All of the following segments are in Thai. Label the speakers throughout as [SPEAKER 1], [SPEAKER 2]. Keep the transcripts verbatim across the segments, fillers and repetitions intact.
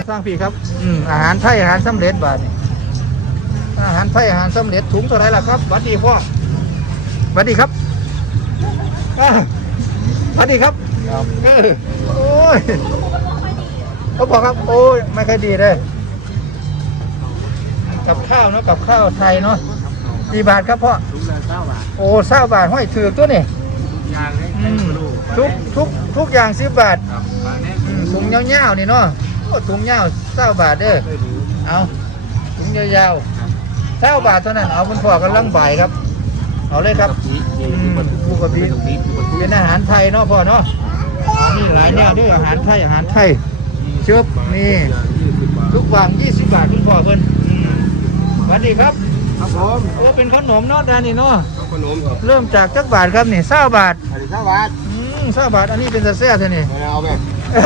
[SPEAKER 1] ทางพี่ครับอืมอาหารไทยอาหารสำเร็จบาทนี่อาหารไทยอาหารสำเร็จถุงเท่าไรล่ะครับสวัสดีพ่อสวัสดีครับสวัสดีครับโอ้ยเขาบอกครับโอ้ยไม่ค่อยดีเลยกับข้าวเนาะกับข้าวไทยเนาะกี่บาทครับพ่อโอ้เศร้าบาทห้อยถือตัวนี่ทุกทุกทุกอย่างสิบบาทถุงเงาๆนี่เนาะถุงเงาเศร้าบาทเด้อเอาถุงยาวๆเศร้าบาทเท่านั้นเอาคุณพ่อกำลังบ่ายครับเอาเลยครับผู้กะปิเป็นอาหารไทยเนาะพ่อเนาะมีหลายแนวด้วยอาหารไทยอาหารไทยเชิบนี่ทุกวันยี่สิบบาทคุณพ่อเพิ่นสวัสดีครับครับผมโอ้เป็นขนมเนาะดานี่เนาะขนมเริ่มจากจักบาทครับนี่เศร้าบาทอันนี้เศร้าบาทอืมเศร้าบาทอันนี้เป็นแซ่บๆเท่านี้เอาแบบ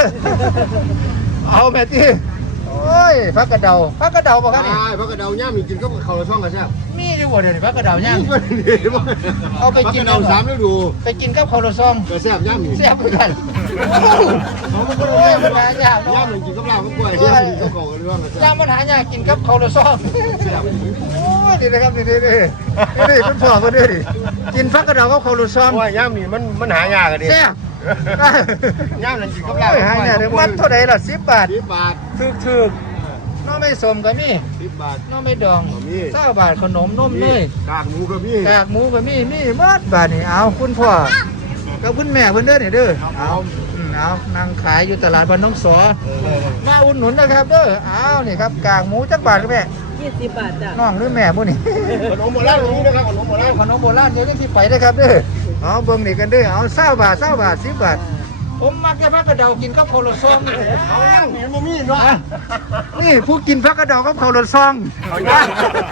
[SPEAKER 1] เอาแบบที่โอ้ยพักกระเดาพักกระเดาป่ะครับนี่พักกระเดาย่างมีกินก็เขาช่องกันใช่ไหมมีอยู่บ่เดี๋ยวนี้พักกระเดาย่างเอาไปกินเอาสามฤดูไปกินกับข้าวซองก็แซ่บย่างมีแซ่บเหมือนกันโอ้ยมันหายากย่างมันกินกับเราก็ป่วยย่างกินกับเขาเรื่องย่างมันหายากกินกับข้าวซองโอ้ยดีนะครับดีดีดีดีคุณพ่อมาด้วยดิกินพักกระเดากับข้าวซองว่าย่างมีมันมันหายากกันดิแซ่บย่างมันกินกับเราหายากมันเท่าไหร่ล่ะสิบบาทสิบบาทถึกถึกน้องไม่สมก็มีสิบบาทน้องไม่ดองเก้าบาทขนมนมเนยกากหมูก็มีกากหมูก็มีมีมัดบาทนี่เอาคุณพ่อกับคุณแม่เพิ่นเด้อนี่เด้อเอาเอานั่งขายอยู่ตลาดบ้านน้องสอมาอุดหนุนนะครับเด้อเอานี่ครับกากหมูจักบาทครับแม่ยี่สิบบาทจ้ะน้องหรือแม่พวกนี้ขนมโบราณนี้นะครับขนมโบราณขนมโบราณเดี๋ยวนี้ที่ไปได้ครับเด้อเอาเบิ่งนี่กันเด้อเอาเก้าบาทเก้าบาทสิบบาทผมมักจะพักกระเดากินกับข้าวรสซองเอาอย่างเห็นบ่มีเนาะนี่ผู้กินพักกระเดากับข้าวรสซองเอาอย่าง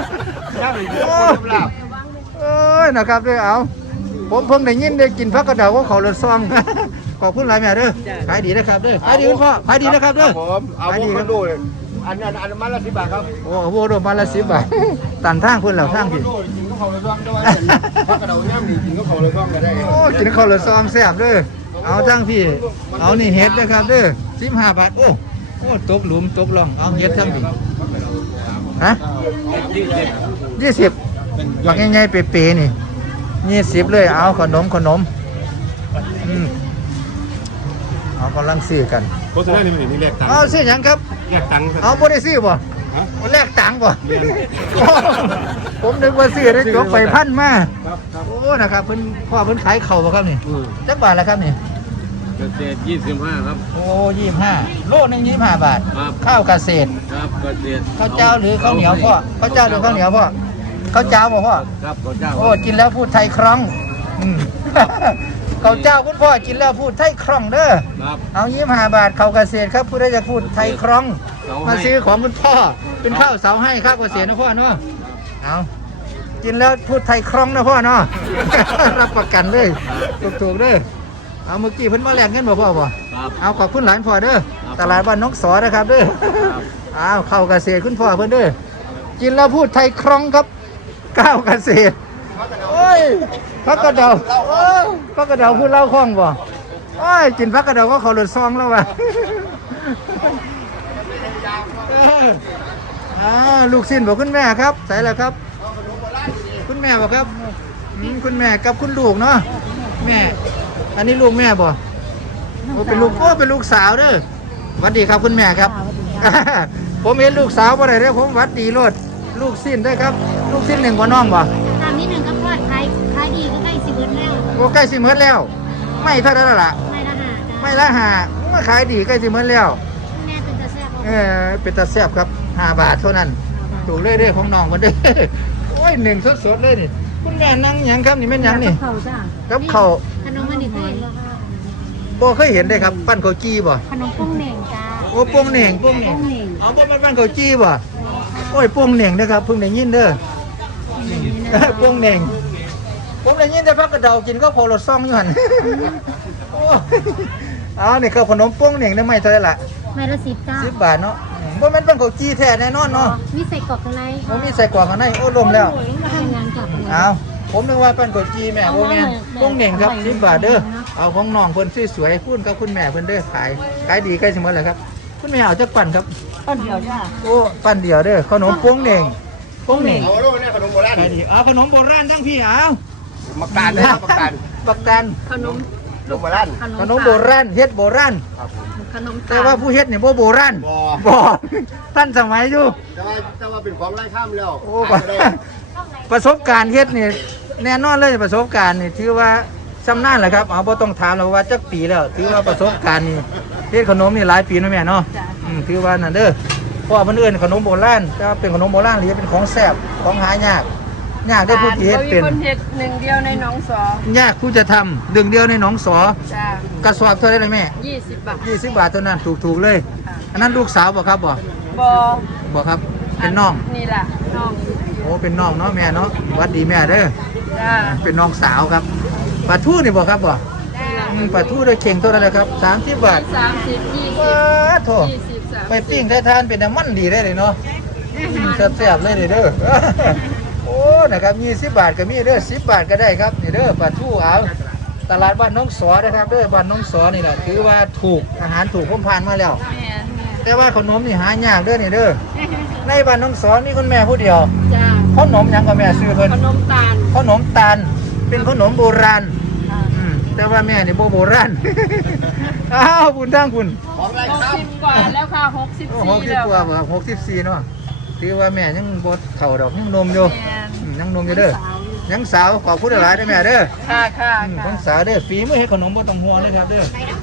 [SPEAKER 1] โอ้ยนะครับด้วยเอาผมเพิ่งได้ยินได้กินพักกระเดากับข้าวรสซองขอบคุณหลายแม่เด้อขายดีนะครับเด้อขายดีคุณพ่อขายดีนะครับเด้อผมเอาโวคาโดเลยอันนี้อันมันละสิบบาทครับโอ้โวคาโดมันละสิบบาทตันทางเพิ่นแล้วทางพี่กินกับข้าวรสซองด้วยพักกระเดาย่ำนี่กินกับข้าวรสซองก็ได้โอ้กินข้าวรสซองแซ่บเด้อเอาทั้งพี่เอานี่เห็ดนะครับเด้อสิบห้าบาทโอ้โอ้ตกหลุมตกล่องเอาเห็ดทั้งพี่ฮะยี่สิบบักง่ายๆเป๋ๆนี่ยี่สิบเลยเอาขนมขนมอืมเอากำลังซื้อกัน
[SPEAKER 2] โฆษณานี่มันมีแลกตังค์
[SPEAKER 1] เอาซื้อยังครับ
[SPEAKER 2] แลกตังค์
[SPEAKER 1] เอาบ่ได้ซื้อบ่แลกตังค์บ่ผมนึกว่าซื้อได้จบไปพันมาโอ้นะครับเพิ่นพ่อเพิ่นขายเข่าบ่ครับนี่จักบาทแล้วครับนี่
[SPEAKER 2] เกษตรยี่สิบห้าครับ
[SPEAKER 1] โอ้ยี่สิบห้าโลนึงยี่สิบห้าบาทข้าวเกษตร
[SPEAKER 2] ครับเกษตร
[SPEAKER 1] ข้าวเจ้าหรือข้าวเหนียวพ่อข้าวเจ้าหรือข้าวเหนียวพ่อข้าวเจ้าบ่พ่อ
[SPEAKER 2] ครับข้าวเจ้า
[SPEAKER 1] โอ้กินแล้วพูดไทยคล่องข้าวเจ้าคุณพ่อกินแล้วพูดไทยคล่องเด้อเอายี่สิบห้าบาทข้าวเกษตรครับผู้ใดจะพูดไทยคล่องมาซื้อของคุณพ่อเป็นข้าวเสาให้ข้าวเกษตรนะพ่อเนาะเอากินแล้วพูดไทยคล่องนะพ่อเนาะรับประกันเลยถูกๆเด้อเอาเมื่อกี้เพิ่นมาแลกเงินบ่พ่อบ่เอาขอบคุณหลานพ่อเด้อตลาดบ้านน้องสอนะครับเด้อเอาข้าวเกษตรคุณพ่อเพิ่นเด้อกินแล้วพูดไทยคล่องครับข้าวเกษตรโอ้ยพักกระเดาพักกระเดาพูดเล่าคล่องบ่โอ้ยกินพักกระเดาก็เขาหลุดซองแล้วว่ะอ่าลูกศิษย์บอกคุณแม่ครับใส่แล้วครับคุณแม่บอกครับคุณแม่กับคุณลูกเนาะแม่อันนี้ลูกแม่บ่โอ้เป็นลูกโอ้เป็นลูกสาวเด้อสวัสดีครับคุณแม่ครับผมเห็นลูกสาวบ่ได้เด้อผมวัดดีโลดลูกศิษย์ได้ครับลูกศิษย์หนึ่งบ่น้องบ่
[SPEAKER 3] ตามนี้หนึ่งก็พอดขายขายดีก็ใกล้สิบเอ็ดแล้ว
[SPEAKER 1] โอ้ใกล้สิบเอ็ดแล้วไม่เท่านั้นล่ะ
[SPEAKER 3] ไม่ละหา
[SPEAKER 1] ไม่ละหามาขายดีใกล้สิบเอ็ดแล้ว
[SPEAKER 3] แม่เป็นตาแซ่บ
[SPEAKER 1] เออเป็นตาแซ่บครับห้าบาทเท่านั้นถูกเลยเด้อของน้องมันเด้อโอ้ยหนึ่งสดๆเลยนี่คุณแม่นั่งหยังครับนี่แม่นหยังนี่
[SPEAKER 3] เขาจ้า
[SPEAKER 1] กับเขา
[SPEAKER 3] ขนมมันนี่เคย
[SPEAKER 1] บ่เคยเห็นได้ครับปั้นข้าวจี้บ่
[SPEAKER 3] ขนมปุ้งเหน่งจ้า
[SPEAKER 1] โอ้ปุ้งเหน่งปุ้งเหน่งเอาบ่มันปั้นข้าวจี้บ่โอ้ยปุ้งเหน่งนะครับเพิ่งได้ยินเด้อปุ้งเหน่งผมได้ยินแต่พักกระเดากินก็พอรสซองอยู่หั่นอ๋อนี่คือขนมปุ้งเหน่งได้ไหมเท่าไหร่ล่ะ
[SPEAKER 3] ไม่ละสิบจ้า
[SPEAKER 1] สิบบาทเนาะบ่แม่นปั้นข้าวจี้แท้แน่นอนเนาะ
[SPEAKER 3] มีใส่กรอกข้างใน
[SPEAKER 1] บ่มีใส่กรอกข้างในโอ้ลมแล้ว
[SPEAKER 3] ทำงานกับ
[SPEAKER 1] เอาผมนึกว่าปั้นข้าวจี้แม่บ่แม่นปุ้งเหน่งครับสิบบาทเด้อเอาของน้องเพิ่นสวยๆพูดกับคุณแม่เพิ่นเด้อขายขายดีใกล้สิหมดแล้วครับคุณแม่เอาจักปั่นครับ
[SPEAKER 3] ต้นเดียวจ้า
[SPEAKER 1] โอ้ปั่นเดียวเด้อขนมโป้งเหน่งโป้งเหน่ง
[SPEAKER 2] เอาลูกเนี่ยขนมโบราณ
[SPEAKER 1] ขายดีเอาขนมโบราณทั้งพี่เอา
[SPEAKER 2] มักการนะครับมักการ
[SPEAKER 1] บักกัน
[SPEAKER 3] ขนม
[SPEAKER 2] ขนมโบราณ
[SPEAKER 1] ขนมโบราณเฮ็ดโบราณ
[SPEAKER 3] ขนม
[SPEAKER 1] แต่ว่าผู้เฮ็ดเนี่ยบ่โบราณ
[SPEAKER 2] บ่
[SPEAKER 1] บ่ท่านสมัยอยู่
[SPEAKER 2] แต่ว่าแต่ว่าเป็นของไร้ข้ามแล้ว
[SPEAKER 1] โอ้บ่ประสบการณ์เฮ็ดนี่แน่นอนเลยประสบการณ์นี่ถือว่าชำนาญแหละครับเอาบ่ต้องถามแล้วว่าจักปีแล้วถือว่าประสบการณ์นี่เฮ็ดขนมนี่หลายปีเนาะแม่เนาะอืมถือว่านั่นเด้อเพราะว่าเพิ่นเอิ้นขนมโบราณแต่ว่าเป็นขนมโบราณหรือเป็นของแซ่บของหายากยากได้ผู้ที่เฮ็ดเป็น
[SPEAKER 3] คนเฮ็ดหนึ่งเดียวในหนองสอย
[SPEAKER 1] ากผู้จะทำดึงเดียวในหนองสอ
[SPEAKER 3] จ้าก
[SPEAKER 1] ระสอบเท่าไหร่เลยแม่
[SPEAKER 3] ยี่สิบบาท
[SPEAKER 1] ยี่สิบบาทเท่านั้นถูกๆเลย อันนั้นลูกสาวบ่ครับบ่
[SPEAKER 3] บอ
[SPEAKER 1] บ่ครับเป็นน้อง
[SPEAKER 3] นี่แหละน้อง
[SPEAKER 1] โอ้เป็นน้องเนาะแม่เนาะหวัดดีแม่เด้อ
[SPEAKER 3] จ้า
[SPEAKER 1] เป็นน้องสาวครับปลาทูนี่บ่ครับบ่
[SPEAKER 3] จ้า
[SPEAKER 1] อืมปลาทูด้วยเข่งเท่าไหร่ครับสามสิบบาท
[SPEAKER 3] สามสิบยี่สิบ
[SPEAKER 1] ว้าโถ
[SPEAKER 3] ยี่สิบสาม
[SPEAKER 1] ไปปิ้งได้ทานเป็นน้ำมันดีได้เลยเนาะแซ่บๆเลยเด้อ โอ้นะครับยี่สิบบาทก็มีเด้อสิบบาทก็ได้ครับนี่เด้อปลาทูเอาตลาดบ้านน้องสอนะครับเด้อบ้านน้องสอนี่แหละถือว่าถูกอาหารถูกผมผ่านมาแล้ว
[SPEAKER 3] แม่แม่
[SPEAKER 1] แต่ว่าขนมนี่หายากเด้อนี่เด้อในบ้านน้องสอมีคุณแม่ผู้เดียว
[SPEAKER 3] จ้า
[SPEAKER 1] ขนมหยังก็แม่ซื้อเพิ่น
[SPEAKER 3] ขนมตาล
[SPEAKER 1] ขนมตาลเป็นขนมโบราณ
[SPEAKER 3] อ่า
[SPEAKER 1] อืมแต่ว่าแม่นี่โบโบราณ อ้าวคุณทั้งคุณ
[SPEAKER 2] ของไร้
[SPEAKER 3] หก
[SPEAKER 2] ข้าม
[SPEAKER 3] สิบกว่าแล้วค่ะหกสิบ
[SPEAKER 1] โอ้
[SPEAKER 3] สี่
[SPEAKER 1] หกสิบ
[SPEAKER 3] แล้ว
[SPEAKER 1] กว่าบ่ครับหกสิบสี่เนาะถือว่าแม่ยังบดเข่าดอกยังนมอยู่
[SPEAKER 3] แม่
[SPEAKER 1] อืมยังนมอยู่เด้อยังสาวขอบคุณหลายๆเด้อแม่เด้อ
[SPEAKER 3] ค่ะค่ะ
[SPEAKER 1] อืมข
[SPEAKER 3] ค่ะ
[SPEAKER 1] องสาวเด้อฝีมือเฮ็ดขนมบ่ต้องห่วงเลยครับเด้อ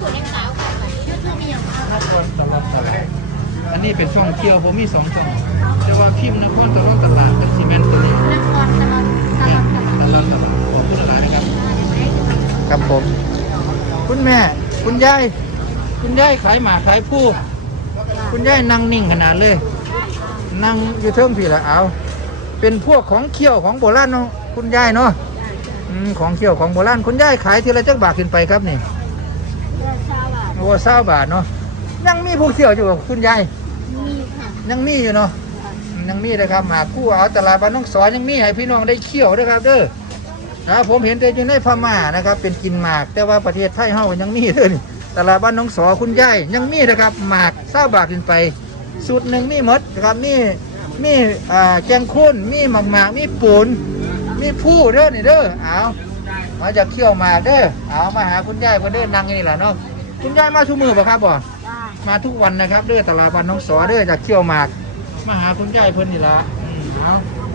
[SPEAKER 1] นักคนตลาดตลาดอันนี้เป็นช่องเที่ยวผมมีสองช่องแต่ว่าพิมพ์นครตลาดตลาดกับซีเมนต์ตัวนี้
[SPEAKER 3] นครตลอดตลอดตลอด
[SPEAKER 1] ตลาดตลาดขอบคุณหลายๆนะครับครับผมคุณแม่คุณยายคุณยายขายหมากขายผู้คุณยายนั่งนิ่งขนาดเลยนั่งอยู่เทิงพี่ละเอาเป็นพวกของเคี่ยวของโบราณเนาะคุณยายเนาะอืมของเคี่ยวของโบราณคุณยายขายทีละจักบาทขึ้นไปครับนี่โอ้เศร้าบาทเนาะยังมีพวกเที่ยวอยู่กับคุณยายยังมีอยู่เนาะอืมยังมีนะครับหมากคู่เอาตลาดบ้านน้องสอนยังมีให้พี่น้องได้เคี่ยวด้วยครับเด้อนะผมเห็นแต่อยู่ในพม่านะครับเป็นกินหมากแต่ว่าประเทศไทยเฮายังมีเด้อนี่ตลาดบ้านน้องสอคุณยายยังมีนะครับหมากเศร้าบาทขึ้นไปสูตรหนึ่งมีหมดนะครับมีมีอ่าแกงข้นมีหมากหมากมีปูนมีผู้เด้อนี่เด้อเอามาจากเคี่ยวหมากเด้อเอามาหาคุณยายคนเด้อนั่งอยู่นี่แหละเนาะคุณยายมาทุกมือป่ะครับบ่
[SPEAKER 3] จ้า
[SPEAKER 1] มาทุกวันนะครับเด้อตลาดบ้านน้องสอเด้อจากเคี่ยวหมากมาหาคุณยายเพิ่นนี่ละอืมเอา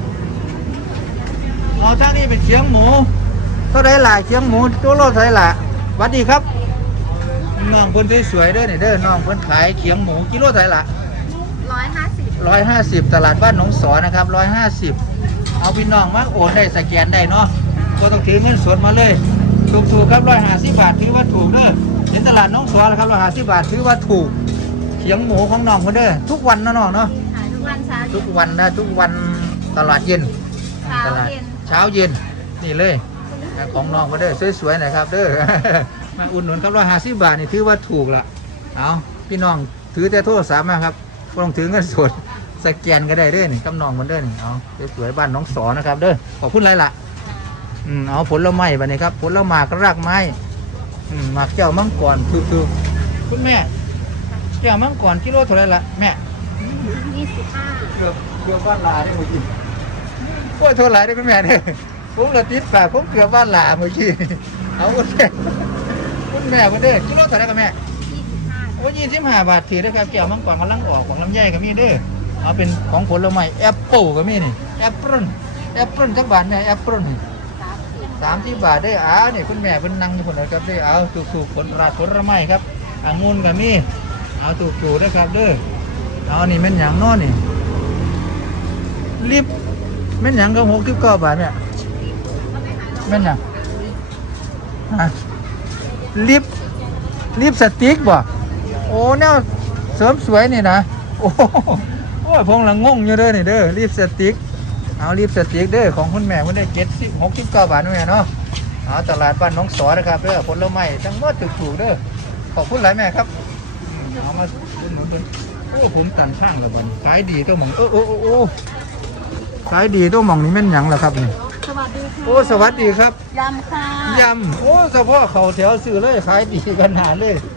[SPEAKER 1] เอาทางนี้เป็นเคียงหมูเท่าไรล่ะเคียงหมูตัวโลเท่าไรล่ะหวัดดีครับน้องเพิ่นสวยๆเด้อนี่เด้อน้องเพิ่นขายเคียงหมูกิโลเท่าไรล่ะ
[SPEAKER 3] ร้อยห้าสิบ
[SPEAKER 1] ร้อยห้าสิบตลาดบ้านหนองสอนะครับร้อยห้าสิบเอาพี่น้องมาโอนได้สแกนได้เนาะก็ต้องถือเงินสดมาเลยถูกๆครับร้อยห้าสิบบาทถือว่าถูกเด้อเห็นตลาดหน้องสอแล้วครับร้อยห้าสิบบาทถือว่าถูกเขียงหมูของน้องคนเด้อทุกวันนะน้องเนาะ
[SPEAKER 3] ขายทุกวันเช้า
[SPEAKER 1] ทุกวันนะทุกวันตลาดเย็น
[SPEAKER 3] เช้า
[SPEAKER 1] ตลาด
[SPEAKER 3] เย็น
[SPEAKER 1] เช้าเย็นนี่เลยของน้องคนเด้อสวยๆหน่อยครับเด้อ มาอุดหนุนครับร้อยห้าสิบบาทนี่ถือว่าถูกละเอาพี่น้องถือแต่โทรศัพท์มาครับบ่ต้องถือเงินสดสแกนก็ได้เด้อนี่กำนองมันเด้อนี่เอาสวยๆบ้านน้องสอนะครับเด้อขอบคุณไรล่ะอืมเอาผลไม้บัดนี้ครับผลไม้กรากไม้อืมหมากแก้วมังกรถูกๆคุณแม่แก้วมังกรกิโลเท่าไหรล่ะแม่
[SPEAKER 3] ยี่สิบห้า
[SPEAKER 1] เกือบเกือบบ้านลาได้เมื่อกี้โอ้ยเท่าไหรได้คุณแม่เนี่ยผมละติดปากผมเกือบบ้านลาเมื่อกี้เอาคุณแม่คุณแม่คุณเด้อกิโลเท่าไหรกับแม่
[SPEAKER 3] ยี่สิบห้า
[SPEAKER 1] โอ้ยี่สิบห้าบาทถือได้ครับแก้วมังกรกำลังออกของลำไยก็มีเด้อเอาเป็นของผลไม้แอปเปิลก็มีนี่แอปเปิ้ลแอปเปิ้ลจักบาทแม่แอปเปิ้ลนี่
[SPEAKER 3] สามสิบ
[SPEAKER 1] สามสิบบาทได้ออ่านี่คุณแม่เป็นนั่งอยู่คนเดียวครับได้อเอาถูกๆผลราดผลไม้ครับองุ่นก็มีเอาถูกๆนะครับเด้อเอานี่แม่นหยังเน้อนี่ลิปแม่นหยังก็หกสิบเก้าบาทเนี่ยแม่นหยังฮะลิปลิปสติ๊กบ่โอ้แนวเสริมสวยนี่นะโอ้โหโอ้ยพงละงงอยู่เด้อนี่เด้อลิปสติ๊กเอาลิปสติ๊กเด้อของคุณแม่คุณได้เจ็ดสิบหกสิบเก้าบาทนี่แม่เนาะเอาตลาดบ้านน้องสอนะครับเด้อผลไม้ทั้งหมดถูกๆเด้อขอบคุณหลายแม่ครับอืมเอามาอุดหนุนเพิ่นโอ้ผมตันช่างเลยบัดขายดีตัวหม่องโอ้โอ้โอ้โอ้ขายดีตัวหม่องนี่แม่นหยังล่ะครับนี่
[SPEAKER 3] สวัสดีค่ะ
[SPEAKER 1] โอ้สวัสดีครับ
[SPEAKER 3] ยำค่ะ
[SPEAKER 1] ยำโอ้เฉพาะเขาแถวซื้อเลยขายดีขนาดเลยเอ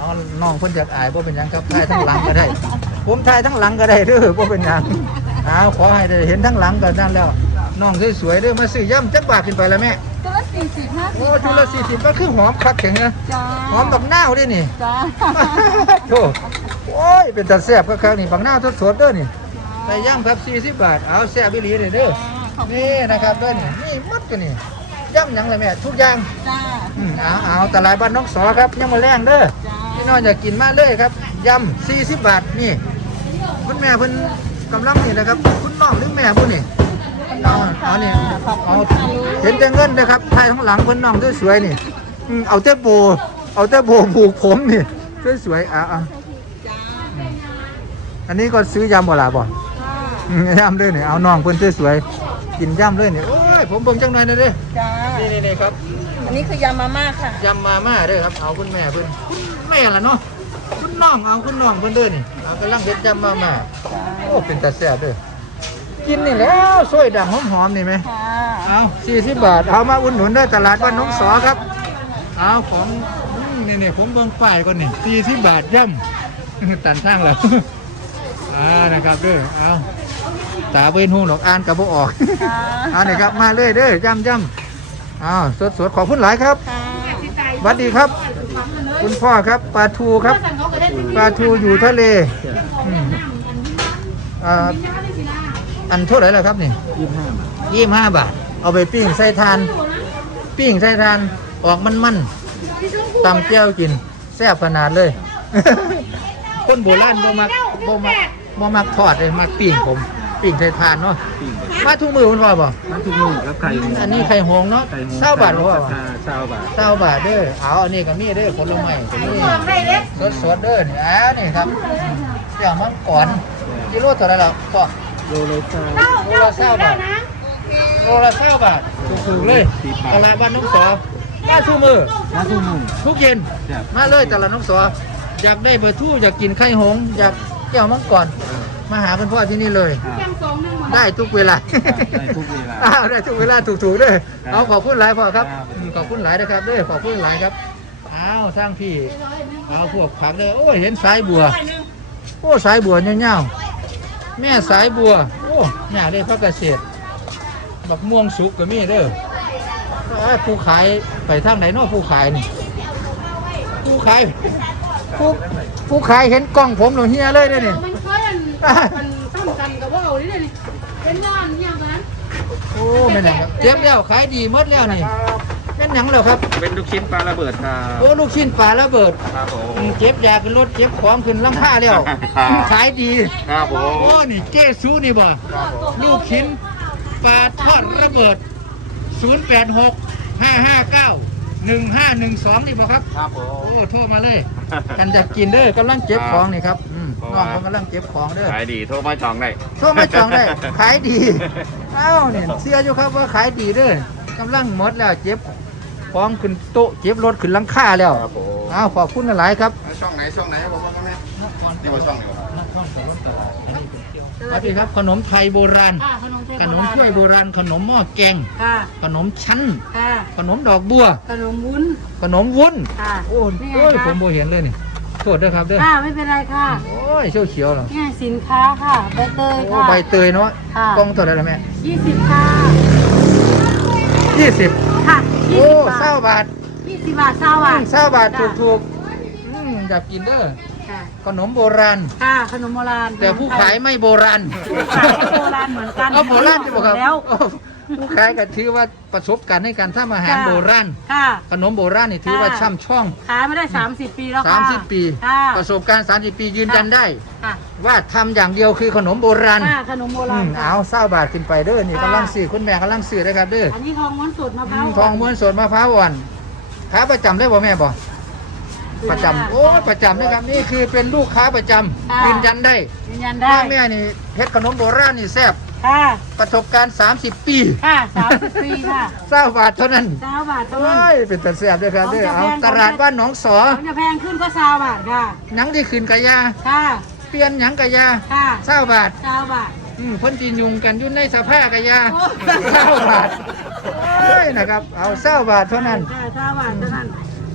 [SPEAKER 1] เอาน้องเพิ่นอยากอายบ่เป็นหยังครับถ่ายทั้งหลังก็ได้ ผมถ่ายทั้งหลังก็ได้เด้อบ่เป็นหยังเอาขอให้ได้เห็นทั้งหลังก็นั่นแล้วน้องสวยๆเด้อมาซื้อย่ำจักบาทขึ้นไปแล้วแม่
[SPEAKER 3] ตัวละสี่สิบห้าสิบ
[SPEAKER 1] โอ้ชุดละสี่สิบก็คือหอมคักแข็งนะ
[SPEAKER 3] จ้า
[SPEAKER 1] หอมบักนาวด้วยนี่
[SPEAKER 3] จ้า
[SPEAKER 1] โธ่โอ้ยเป็นตาแซ่บคักๆนี่บักนาวสดๆเด้อนี่ใส่ย่ำครับสี่สิบบาทเอาแซ่บอีหลีเลยเด้อนี่นะครับเด้อนี่นี่หมดตัวนี่ย่ำหยังเลยแม่ทุกอย่าง
[SPEAKER 3] จ้า
[SPEAKER 1] อืมเอาเอาตลาดบ้านน้องสอครับยังมาแรงเด้อ
[SPEAKER 3] จ้า
[SPEAKER 1] พี่น้องอยากกินมาเลยครับยำสี่สิบบาทนี่คุณแม่เพิ่นกำลังนี่นะครับคุณน้องหรือแม่ผู้นี่เอาเอานี่เอาเห็นแต่เงินนะครับถ่ายข้างหลังเพิ่นน้องสวยๆนี่อืมเอาแต่โบเอาแต่โบผูกผมนี่สวยๆอ่ะอ่ะ
[SPEAKER 3] จ้า
[SPEAKER 1] อันนี้ก็ซื้อยำบ่ล่ะบ่
[SPEAKER 3] จ้า
[SPEAKER 1] อืมยำเลยนี่เอาน้องเพิ่นสวยๆกินยำเลยนี่โอ้ยผมเบิ่งจังหน่อยนะเด้อ
[SPEAKER 3] จ้า
[SPEAKER 1] นี่ๆๆครับ
[SPEAKER 3] อันนี้คือยำมาม่าค่ะ
[SPEAKER 1] ยำมาม่าเด้อครับเอาคุณแม่เพิ่นคุณแม่ล่ะเนาะคุณน้องเอาคุณน้องเพิ่นเด้อนี่เอากำลังเฮ็ดยำมาม่าโอ้เป็นตาแซ่บเด้อกินนี่แล้วซอยดังหอมๆนี่ไหม
[SPEAKER 3] ค่ะ
[SPEAKER 1] เอาสี่สิบบาทเอามาอุ่นหนุนได้ตลาดบ้านน้องสอครับเอาของอืมนี่ๆผมเบิ่งป้ายก่อนนี่สี่สิบบาทย่ำ ตันทางแล้ว อ่านะครับเด้อเอาตาเบิ่นหูหรอกอ่านก็บ่ออก
[SPEAKER 3] ค่ะ
[SPEAKER 1] เอานี่ครับมาเลยเด้อย่ำย่ำอ้าวสดๆขอบคุณหลายครับ
[SPEAKER 3] ค่ะ
[SPEAKER 1] สวัสดีครับ คุณพ่อครับปลาทูครับปลาทูอยู่ทะเลอืมอ่าอันเท่าไหร่แล้วครับนี่ยี่สิบห้าบาทยี่สิบห้าบาทเอาไปปิ้งใส่ทาน ปิ้งใส่ทานออกมันๆตำแก้วกินแซ่บขนาดเลย คนโบราณบ่มักบ่มักบ่มักทอดเลยมักปิ้งผมปิ้งใส่ทานเนาะมาทุกมือคุณพ่อบ่
[SPEAKER 4] น้ำทุกลูกครับไข่หง
[SPEAKER 1] อันนี้ไข่หงส์เนาะ
[SPEAKER 4] ไข่หง
[SPEAKER 1] เศร้าบาทหรือเปล่า
[SPEAKER 4] ราคาเศร้าบาท
[SPEAKER 1] เศร้าบาทเด้อเอาอันนี้ก็มีเด้อผลไม้ก็มีสดสดๆเด้อนี่อ้านี่ครับเสี่ยวมังกรกิโลเท่าไหร่ล่ะพ่อ
[SPEAKER 4] โลโลเศร้า
[SPEAKER 1] โลละเศร้าบาทโลละเศร้าบาทถูกๆเลยตลาดบ้านน้องสอมาทุกมือ
[SPEAKER 4] น้ำทุกลูก
[SPEAKER 1] ทุกเย็น
[SPEAKER 4] ครับ
[SPEAKER 1] มาเลยตลาดน้องสออยากได้เบอร์ทู่อยากกินไข่หงส์อยากแก้วมังกรมาหาคุณพ่อที่นี่เลย
[SPEAKER 4] ครับ
[SPEAKER 1] ได้ทุกเวลา
[SPEAKER 4] ได้ทุกเวลา
[SPEAKER 1] อ้าวได้ทุกเวลาถูกๆเด้อ
[SPEAKER 4] ครับ
[SPEAKER 1] เอาขอบคุณหลายพ่อครับ
[SPEAKER 4] ครับ
[SPEAKER 1] อืมขอบคุณหลายนะครับเด้อขอบคุณหลายครับอ้าวสร้างพี่เอาพวกผักเด้อโอ้ยเห็นสายบัวโอ้สายบัวเงี้ยวๆแม่สายบัวโอ้อยากได้พักเกษตรบักม่วงสุกก็มีเด้อเอ้ยผู้ขายไปทางไหนเนาะผู้ขายนี่ผู้ขายผู้ผู้ขายเห็นกล้องผมหนูเฮียเลยเด้อนี่
[SPEAKER 5] มันเคยอันมันซ้ำกันกับว่าเอาดิเนี่ยเป็นร้านอย่างนั้น
[SPEAKER 1] โอ้แม่นหยังครับเจ็บแล้วขายดีหมดแล้วนี่แม่นหยังแล้วครับ
[SPEAKER 4] เป็นลูกชิ้นปลาระเบิดครับ
[SPEAKER 1] โอ้ลูกชิ้นปลาระเบิด
[SPEAKER 4] ครับผม
[SPEAKER 1] อืมเจ็บยาขึ้นรถเจ็บของขึ้นลำค่าแล้ว
[SPEAKER 4] ครับ
[SPEAKER 1] ขายดี
[SPEAKER 4] ครับผม
[SPEAKER 1] โอ้นี่เจ๊ซูนี่บ่ลูกชิ้นปลาทอดระเบิด ศูนย์ แปด หก ห้า ห้า เก้า หนึ่ง ห้า หนึ่ง สอง นี่บ่ครับ
[SPEAKER 4] ครับผ
[SPEAKER 1] โอ้
[SPEAKER 4] ม
[SPEAKER 1] โทรมาเลย กันจะกินเด้อกำลังเก็บของนี่ครับอืมน้องเขากำลังเก็บของเด้อ
[SPEAKER 4] ขายดีโทรมาจองได้
[SPEAKER 1] โทรมาจองได้ ขายดีเอ้าเนี่ยเสียอยู่ครับว่าขายดีเด้อกำลังหมดแล้วเจ็บของขึ้นโต๊ะเจ็บรถขึ้นหลังคาแล้ว
[SPEAKER 4] ครับผม
[SPEAKER 1] อ้าวขอบคุณหลายครับ
[SPEAKER 2] ช่องไหนช่องไหนบอกว่าแม่นี่ว่าช่องไหนวะ
[SPEAKER 1] สวัสดีครับขนมไทยโบราณ
[SPEAKER 5] ค่ะขนมเท
[SPEAKER 1] ขนมถ้วยโบราณขนมหม้อแกง
[SPEAKER 5] ค่ะ
[SPEAKER 1] ขนมชั้น
[SPEAKER 5] ค่ะ
[SPEAKER 1] ขนมดอกบัว
[SPEAKER 5] ขนมวุ้น
[SPEAKER 1] ขนมวุ้น
[SPEAKER 5] ค่ะ
[SPEAKER 1] โอ้ย
[SPEAKER 5] นี่ไง
[SPEAKER 1] โอ้ย
[SPEAKER 5] คะ
[SPEAKER 1] ผมโบเห็นเลยนี่โทษด้วยครับเด้อ
[SPEAKER 5] ค่ะไม่เป็นไรค่ะ
[SPEAKER 1] โอ้ยเขียวเขียวๆเหรอ
[SPEAKER 5] นี่สินค้าค่ะใบเตย
[SPEAKER 1] โอ้
[SPEAKER 5] ค่ะ
[SPEAKER 1] ใบเตยเนาะ
[SPEAKER 5] ค่ะ
[SPEAKER 1] กล้องเท่าไหร่ละแม่
[SPEAKER 5] ยี่สิบค่ะ
[SPEAKER 1] ยี่สิบ
[SPEAKER 5] ค่ะยี่
[SPEAKER 1] โอ้
[SPEAKER 5] สิบบา
[SPEAKER 1] เศร้า
[SPEAKER 5] ท
[SPEAKER 1] บาท
[SPEAKER 5] ยี่สิบบาทเศร้าบาท
[SPEAKER 1] เศร้าบาทถูกถูกๆอืมอยากกินเด้อ
[SPEAKER 5] ค่ะ
[SPEAKER 1] ขนมโบราณ
[SPEAKER 5] ค่ะขนมโบราณ
[SPEAKER 1] แต่ผู้ขายไม่โบราณ
[SPEAKER 5] ผู้ขายโบราณเหมือนกัน
[SPEAKER 1] เอาโบราณจะบอกครับ
[SPEAKER 5] แล้ว
[SPEAKER 1] โอ้ผู้ขายก็ถือว่าประสบการณ์ในการทำอาหาร
[SPEAKER 5] ค่ะ
[SPEAKER 1] โบราณ
[SPEAKER 5] ค่ะ
[SPEAKER 1] ขนมโบราณนี่ถือว่า
[SPEAKER 5] ค่ะ
[SPEAKER 1] ช่ำช่อง
[SPEAKER 5] ขายมาได้สามสิบปีแล้วค่ะ
[SPEAKER 1] สามสิบปี
[SPEAKER 5] ค่ะ
[SPEAKER 1] ประสบการณ์สามสิบปียืนยันได้
[SPEAKER 5] ค่ะ
[SPEAKER 1] ว่าทำอย่างเดียวคือขนมโบราณ
[SPEAKER 5] ค่ะขนมโบ
[SPEAKER 1] อื
[SPEAKER 5] ราณ
[SPEAKER 1] ม
[SPEAKER 5] ค่ะ
[SPEAKER 1] เอาเศร้าบาทขึ้นไปเด้อนี่
[SPEAKER 5] ค่ะ
[SPEAKER 1] กำลังซื้อคุณแม่กำลังซื้อนะครับเด้อ
[SPEAKER 5] อันนี้ทองม้วนสดมะพ
[SPEAKER 1] อื
[SPEAKER 5] ร้าว
[SPEAKER 1] มทองม้วนสดมะพร้าวอ่อนขาประจำได้บ่แม่บ่ประจำโอ้ประจำนะครับนี่คือเป็นลูกค้าประจำยืนยันได้
[SPEAKER 5] ยืนยันได้
[SPEAKER 1] ว่าแม่นี่เฮ็ดขนมโบราณนี่แซ่บ
[SPEAKER 5] ค่ะ
[SPEAKER 1] ประสบการณ์สามสิบปี
[SPEAKER 5] ค่ะสามสิบปีค่ะ
[SPEAKER 1] เศร้าบาทเท่านั้น
[SPEAKER 5] เก้าบาทเท่า
[SPEAKER 1] โอ้
[SPEAKER 5] นั้น
[SPEAKER 1] ยเป็นตาแซ่บด้วยครับเด้อ
[SPEAKER 5] ของจะ
[SPEAKER 1] เอา
[SPEAKER 5] แพง
[SPEAKER 1] ตลาดบ้านหนองสอ
[SPEAKER 5] ของจะแพงขึ้นก็ซาวบาทค่ะ
[SPEAKER 1] หนังที่คืนกะยา
[SPEAKER 5] ค่ะ
[SPEAKER 1] เปลี่ยนหยังกะยา
[SPEAKER 5] ค่ะ
[SPEAKER 1] เศร้าบาท
[SPEAKER 5] ซาวบาท
[SPEAKER 1] อืมเพ่นจีนยุงกันอยู่ในสภาพกะยา
[SPEAKER 5] โอ้
[SPEAKER 1] เศร้าบาทโอ้ยนะครับ เอาเศร้าบาทเท่านั้น
[SPEAKER 5] ค่ะซาวบาทเท่านั้น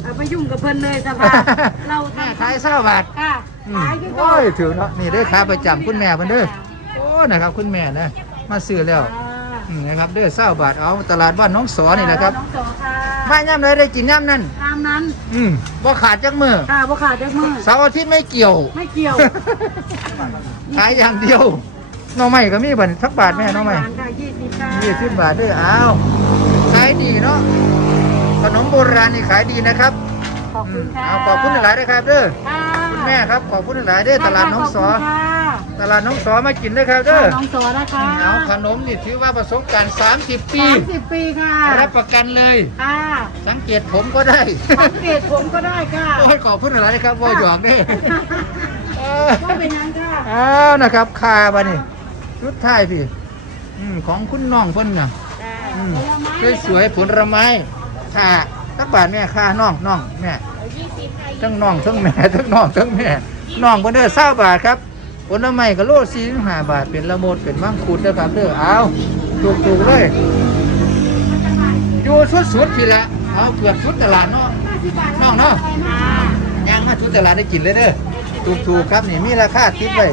[SPEAKER 5] เอาไปยุ่งกับเพิ่นเลยสภาพเรา
[SPEAKER 1] แม่
[SPEAKER 5] ทำ
[SPEAKER 1] ขายเศร้าบาท
[SPEAKER 5] ค่ะ
[SPEAKER 1] อืม
[SPEAKER 5] ขายคือ
[SPEAKER 1] โอ้ยถือเนาะนี่ได้อค้าประจำคุณแม่เพิ่นเด้อโอ้นะครับคุณแม่นะมาซื้อแล้วอืมนะครับเด้อเศร้าบาทเอาตลาดบ้านน้องสอนี่แหละครับ
[SPEAKER 5] น้องสอค่ะ
[SPEAKER 1] มาย่ำไรได้กินย่ำนั่น
[SPEAKER 5] ตามนั้น
[SPEAKER 1] อืมบ่ขาดจักมือ
[SPEAKER 5] ค่ะบ่ขาดจักมือ
[SPEAKER 1] เสาร์อาทิตย์ไม่เกี่ยว
[SPEAKER 5] ไม่เกี่ยว
[SPEAKER 1] ขายอย่างเดียวหน่อไม้ก็มีบันสักบาทแม่หน่อไม้
[SPEAKER 5] ค่ะยี่สิบค่ะ
[SPEAKER 1] ยี่สิบบาทเด้วยอ้าวขายดีเนาะขนมโบราณนี่ขายดีนะครับ
[SPEAKER 5] ขอบคุณค่ะ
[SPEAKER 1] เอาขอบคุณหลายๆนะครับเด้อ
[SPEAKER 5] ค่ะ
[SPEAKER 1] คุณแม่ครับขอบคุณหลายๆเด้อตลาดน้องสอ
[SPEAKER 5] ขบคุณค่ะ
[SPEAKER 1] ตลาดน้องสอมากินนะครับเด้อ
[SPEAKER 5] น้องสอนะคะ
[SPEAKER 1] เอาขนมนี่ถือว่าประสบการณ์สามสิบปี
[SPEAKER 5] สามสิบปีค่ะ
[SPEAKER 1] รับประกันเลย
[SPEAKER 5] ค่ะ
[SPEAKER 1] สังเกตผมก็ได้
[SPEAKER 5] สังเกตผมก็ได้ค่ะ
[SPEAKER 1] โอ้ยขอบคุณหลายๆนะครับว่าหยอกเด้อเออ
[SPEAKER 5] ก็เป็นนั้นค่ะ
[SPEAKER 1] เอานะครับคาบะนี่ชุดไทายพี่อืมของคุณน้องเพิ่นน่ะอืมสวยๆผลไม้ค่ะตักบาทแม่ค่าน้องน้องแม่ทั้งน้องทั้งแม่ทั้งน้องทั้งแม่น้องเพิ่นเด้อเศร้าบาทครับผลไม้ก็โลสี่สิบห้าบาทเป็นละโมดเป็นมังคุดนะครับเด้อเอาถูกๆเลยอยู่สุดๆพี่ละเอาเกือบสุดตลาดเนาะน้องเนาะย่างมาสุดตลาดได้กินเลยเด้อถูกๆครับนี่มีราคาติดไว้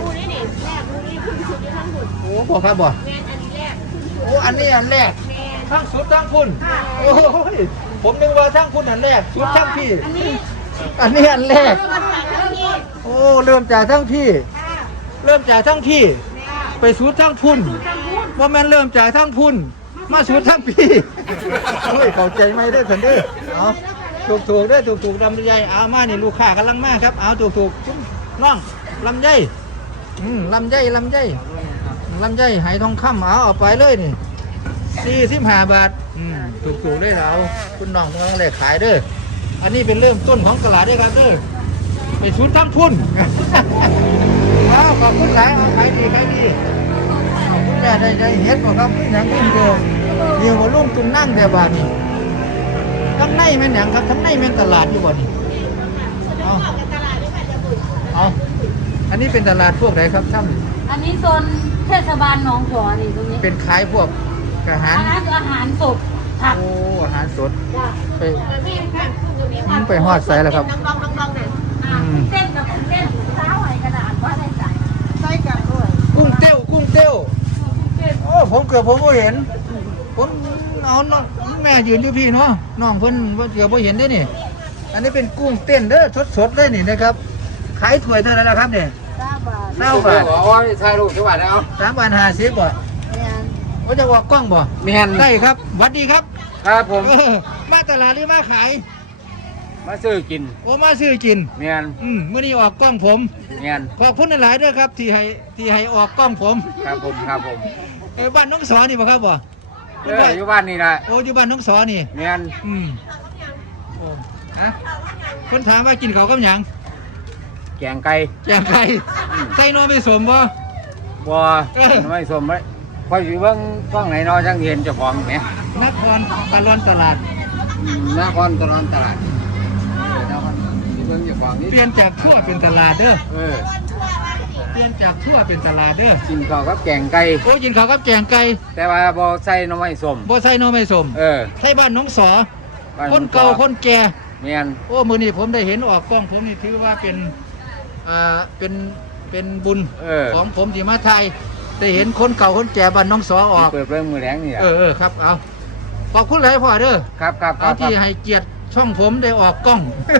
[SPEAKER 1] โอ้บอกครับบอกโอ้อันนี้อันแรกทั้งสุดทั้งพุ่นโอ้ยผมนึกว่าทั้งพุ่นอันแรกสุดทั้งพี่ อันนี้อันแรกโอ้เริ่มจากทั้งพี่ เริ่มจากทั้งพี่ ไปสุดทั้งพุ่นว่าแม่นเริ่มจากทั้งพุ่น มาสุดทั้งพี่เฮ้ยเข้าใจไหมเด้อสันเด้อเอาถูกถูกๆเด้อถูกถูกๆลำไยเอามานี่ลูกค้ากำลังมาครับเอาถูกถูกๆน้องลำไยอืมลำไยลำไย ลำไยไหทองคำเอาเอาไปเลยนี่สี่สิบห้าบาทอืมถูกๆเลยเราคุณน้องกำลังเลยขายเด้ออันนี้เป็นเริ่มต้นของตลาดเด้อครับเด้อไปชุดทั้งพุ่น ว้าวขอบคุณหลายเอาขายดีขายดีเอาคุณแม่ได้ได้เฮ็ดบ่ครับหยังขึ้นเดียวเดียวบ่ลุงตุ้มนั่งแต่บาดนี้ทั้งในแม่นหยังครับทั้งในแม่นตลาดอยู่บ่นี่เอาเอาอันนี้เป็นตลาดพวกไหนครับท่าน
[SPEAKER 5] อันนี้โซนเทศบาลหนองหัวนี่ตรงนี้
[SPEAKER 1] เป็นขายพวกอาหาร
[SPEAKER 5] อันนั้นคืออาหารสดผัก
[SPEAKER 1] โอ้อาหารสด
[SPEAKER 5] จ้ะ
[SPEAKER 1] ไปอืมไปฮอดใส่แล้วครับอืม
[SPEAKER 5] เส้นกับเส้นเท้าไหวกระดาษว่าได้ใส่ใส่กับด้วย
[SPEAKER 1] กุ้งเต้วกุ้งเต้วโอ้ผมเกือบผมบ่เห็น ผมเอาน้องแม่ยืนอยู่พี่เนาะน้องเพิ่นว่าเกือบบ่เห็นเด้อนี่ อันนี้เป็นกุ้งเต้นเด้อสดๆเลยนี่นะครับขายถ้วยเท่าไหร่นะครับเนี่ย
[SPEAKER 5] ห้าบาท
[SPEAKER 1] เก้าบาท
[SPEAKER 2] โอ้ยถ่ายรูปจังหวัดแล้ว
[SPEAKER 1] สามบาทห้าสิบบ่
[SPEAKER 5] เนี่ย
[SPEAKER 1] ว่าจะออกกล้องบ่
[SPEAKER 2] แมน
[SPEAKER 1] ได้ครับหวัดดีครับ
[SPEAKER 2] ครับผม
[SPEAKER 1] เออมาตลาดหรือมาขาย
[SPEAKER 2] มาซื้อกิน
[SPEAKER 1] โอ้มาซื้อกิน
[SPEAKER 2] แมน
[SPEAKER 1] อืมมื้อนี้ออกกล้องผม
[SPEAKER 2] แมน
[SPEAKER 1] ขอบคุณหลายๆด้วยครับที่ให้ที่ให้ออกกล้องผม
[SPEAKER 2] ครับผมครับผม
[SPEAKER 1] เออบ้านน้องสอนี่บ่ครับบ่
[SPEAKER 2] เอออยู่บ้านนี่นะ
[SPEAKER 1] โอ้อยู่บ้านน้องสอนี่
[SPEAKER 2] แมน
[SPEAKER 1] อืมโอ้ฮะคนถามว่ากินข้าวกับหยัง
[SPEAKER 2] แกงไก่
[SPEAKER 1] แกงไก่ใส่นมไม่สมบ่
[SPEAKER 2] บัว
[SPEAKER 1] เออ
[SPEAKER 2] ไม่สมไว้คอยอยู่เบิ่งช่องไหนเนอจังเห็นเจ้าของแหม
[SPEAKER 1] นครปลอนตลาด
[SPEAKER 2] นครตลอดตลาดเออนครอยู่เบิ่งเจ้าของนี่
[SPEAKER 1] เปลี่ยนจากทั่วเป็นตลาดเด้อ
[SPEAKER 2] เออ
[SPEAKER 1] เปลี่ยนจากทั่วเป็นตลาดเด้อ
[SPEAKER 2] กินข้าวกับแกงไก่
[SPEAKER 1] โอ้กินข้าวกับแกงไก่
[SPEAKER 2] แต่ว่าบ่ใส่หน้ำไม้สม
[SPEAKER 1] บ่ใส่นมไม่สม
[SPEAKER 2] เออ
[SPEAKER 1] ใส่บ้านน้องสอ
[SPEAKER 2] บ้
[SPEAKER 1] คนเก่าคนแก่
[SPEAKER 2] แมน
[SPEAKER 1] โอ้มื้อนี้ผมได้เห็นออกกล้องผมนี่ถือว่าเป็นอ่าเป็นเป็นบุญ
[SPEAKER 2] เออ
[SPEAKER 1] ของผมที่มาไทยได้เห็นคนเก่าคนแก่บ้านน้องสอออก
[SPEAKER 2] เปิดเบิ่งมือแรงนี่อ่ะ
[SPEAKER 1] เออเออครับเอาขอบคุณหลายพ่อเด้อ
[SPEAKER 2] ครับครับค
[SPEAKER 1] เอา
[SPEAKER 2] รับ
[SPEAKER 1] ที่ให้เกียรติช่องผมได้ออกกล้อง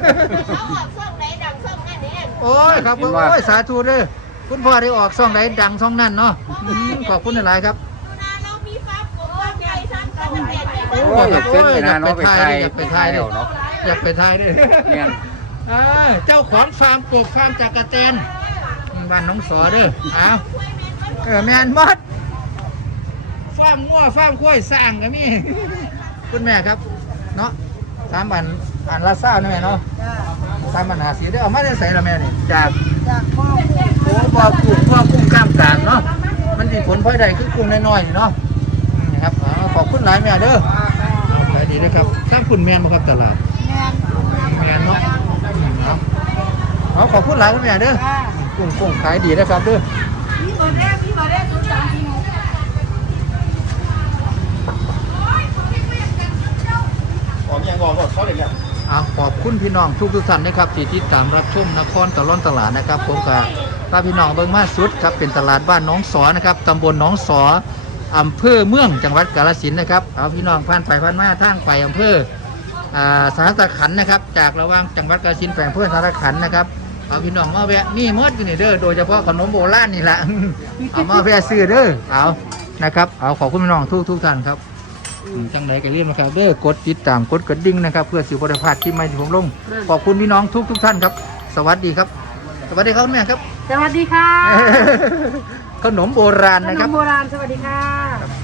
[SPEAKER 1] โอ้ยครับโอ้ยสาธุเด้อคุณพ่อได้ออกช่องไหนดังช่องนั้นเนาะอืมขอบคุณหลายๆครับ
[SPEAKER 2] โอ้ยอยากเป็นไปนะเนาะไปไทย
[SPEAKER 1] อยากไปไทย
[SPEAKER 2] เดี๋ยวเนาะ
[SPEAKER 1] อยากไปไทยด้วย
[SPEAKER 2] เนี่ย
[SPEAKER 1] อ่าเจ้าของฟาร์มกบฟาร์มจากกระเตนบ้านน้องสอเด้อเอาเออแมนมดฟาร์มงัวฟาร์มกล้วยสร้างก็มี คุณแม่ครับเนาะสามบันอันละซ่านะแม่เนาะสามบันหาสีได้อเอามาได้ใส่ละแม่นี่จาก
[SPEAKER 5] จากพ่อ
[SPEAKER 1] โอ้บ่อกุ้งบ่อกุ้งกล้ามกลางเนาะมันสิผลพลอยได้คือกุ้งน้อยๆนี่เนาะอืมครับอ๋อขอบคุณหลายแม่เด้อขายดีนะครับสร้างคุณแม่มาครับตลาด
[SPEAKER 5] แม่
[SPEAKER 1] แม่เนาะเอาเอาขอบคุณหลายคุณแม่เด้อกุ้งกุ้งขายดีนะครับเด้อ
[SPEAKER 5] มีเบอร์แรกมีเบอร์แรกศูนย์สามสี่หก
[SPEAKER 2] ผมยังบอกว่าเขาเลยเนี่ย
[SPEAKER 1] เอเอาขอบคุณพี่น้องทุกทุกท่านนะครับที่ติดตามรับชมนครตลอดตลาดนะครับผมกับพาพี่น้องเบิ่งมาสุดครับเป็นตลาดบ้านหนองสอนะครับตำบลหนองสออำเภอเมืองจังหวัดกาฬสินธุ์นะครับเอาพี่น้องผ่านไปผ่านมาทางไปอำเภออ่าสารตะขันนะครับจากระหว่างจังหวัดกาฬสินธุ์แฝงอำเภอสารตะขันนะครับเอาพี่น้องมาแวะนี่มดอยู่นี่เด้อโดยเฉพาะขนมโบราณนี่แหละ เอามาแวะซื้อเด้อเอานะครับเอาขอบคุณพี่น้องทุกทุกท่านครับอืมจังใดก็เรียนนะครับเด้อกดติดตามกดกระดิ่งนะครับเพื่อสิบริพลาดที่ไม่ที่ผมลงขอบคุณพี่น้องทุกทุกท่านครับ สวัสดีครับ สวัสดีครับแม่ครับ
[SPEAKER 5] สวัสดีค่ะ
[SPEAKER 1] ขนมโบราณ
[SPEAKER 5] ข
[SPEAKER 1] นะ
[SPEAKER 5] น
[SPEAKER 1] ครับ
[SPEAKER 5] มโบราณสวัสดีค่ะ